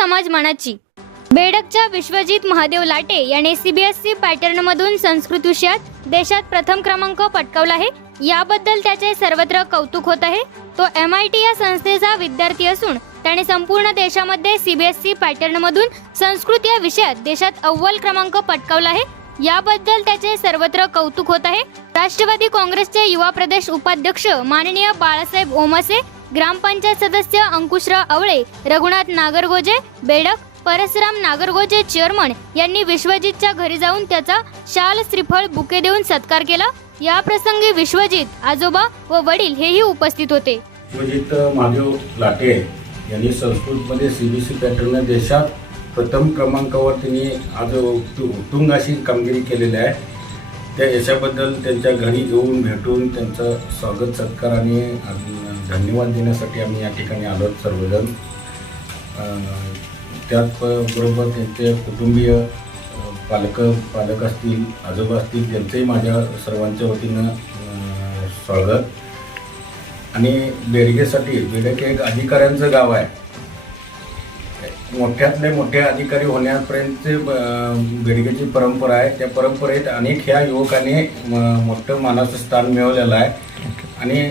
समाज मनाची. बेडकच्या विश्वजित महादेव लाटे याने सीबीएसई पॅटर्न मधून संस्कृत विषयात देशात प्रथम क्रमांक पटकावला आहे. याबद्दल त्याचे सर्वत्र कौतुक होत आहे. तो एम आय टी या संस्थेचा विद्यार्थी असून त्याने संपूर्ण देशामध्ये सीबीएसई पॅटर्न मधून संस्कृत या विषयात देशात अव्वल क्रमांक पटकावला आहे. याबद्दल त्याचे सर्वत्र कौतुक होत आहे. राष्ट्रवादी काँग्रेसचे युवा प्रदेश उपाध्यक्ष माननीय बाळासाहेब ओमसे ग्रामपंचायत सदस्य अंकुशराव आवळे रघुनाथ नागरगोजे बेडक परसराम नागरगोजे चेअरमन यांनी विश्वजितच्या घरी जाऊन त्याचा शाल श्रीफळ बुके देऊन सत्कार केला. या प्रसंगी विश्वजित आजोबा व वडील हेही उपस्थित होते. विश्वजित महादेव लाटे यांनी संस्कृतमध्ये सी बी सी पॅटर्न देशात प्रथम क्रमांकावर त्यांनी आज उत्तु- उत्तुंग अशी कामगिरी केलेली आहे. त्या यशाबद्दल त्यांच्या घरी येऊन भेटून त्यांचं स्वागत सत्कार आणि धन्यवाद देण्यासाठी आम्ही या ठिकाणी आलो सर्वजण. त्याचबरोबर त्याच बरोबर त्यांचे कुटुंबीय पालक पालक असतील आजोबा असतील त्यांचंही माझ्या सर्वांच्या वतीनं स्वागत. आणि बेडगेसाठी बेडग एक अधिकाऱ्यांचं गाव आहे. मोठ्यातले मोठे अधिकारी होण्यापर्यंतचे अं, परंपरा आहे. त्या परंपरेत अनेक ह्या युवकांनी म- मोठं मानाचं स्थान मिळवलेलं आहे. आणि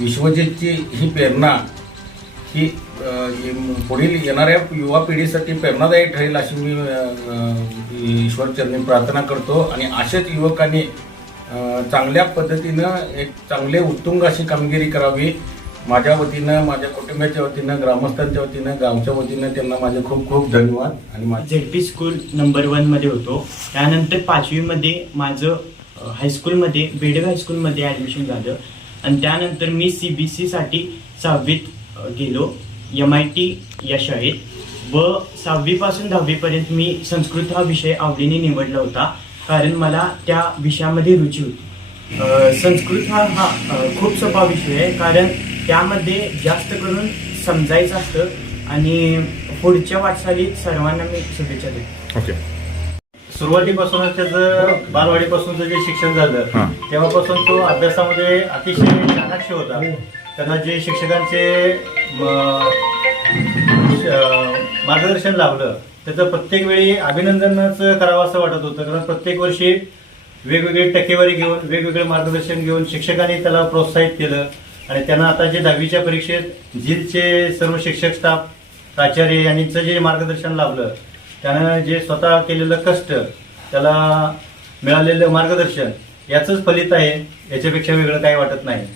विश्वजितची ही प्रेरणा ही पुढील येणाऱ्या युवा पिढीसाठी प्रेरणादायी ठरेल अशी मी ईश्वरचरणी प्रार्थना करतो. आणि असेच युवकांनी चांगल्या पद्धतीनं एक चांगले उत्तुंग अशी कामगिरी करावी. माझ्या वतीनं माझ्या कुटुंबाच्या वतीनं ग्रामस्थांच्या वतीनं गावच्या वतीनं त्यांना माझे खूप खूप धन्यवाद आणि माझे झेड पी स्कूल नंबर वनमध्ये होतो. त्यानंतर पाचवीमध्ये माझं अ, हायस्कूलमध्ये बेडग हायस्कूलमध्ये ॲडमिशन झालं. आणि त्यानंतर मी सी बी सीसाठी सहावीत अ, गेलो एम आय टी या शाळेत. व सहावीपासून दहावीपर्यंत मी संस्कृत हा विषय आवडीने निवडला होता कारण मला त्या विषयामध्ये रुची होती. अ, संस्कृत हा हा अ, खूप सोपा विषय आहे कारण त्यामध्ये जास्त करून समजायचं असतं आणि पुढच्या वाटचालीत सर्वांना मी शुभेच्छा देतो. ओके. सुरुवातीपासूनच त्याचं बालवाडीपासूनचं जे शिक्षण झालं हां. तेव्हापासून तो अभ्यासामध्ये अतिशय चाणाक्ष होता. त्यांना जे शिक्षकांचे मार्गदर्शन लाभलं त्याचं प्रत्येक वेळी अभिनंदनच करावं असं वाटत होतं. कारण प्रत्येक वर्षी वेगवेगळी टक्केवारी घेऊन वेगवेगळे मार्गदर्शन घेऊन शिक्षकांनी त्याला प्रोत्साहित केलं. आणि त्यांना आता जे दहावीच्या परीक्षेत झीलचे सर्व शिक्षक स्टाफ प्राचार्य यांचं जे मार्गदर्शन लाभलं त्यानं जे स्वतः केलेलं कष्ट त्याला मिळालेलं मार्गदर्शन याचंच फलित आहे याच्यापेक्षा वेगळं काही वाटत नाही.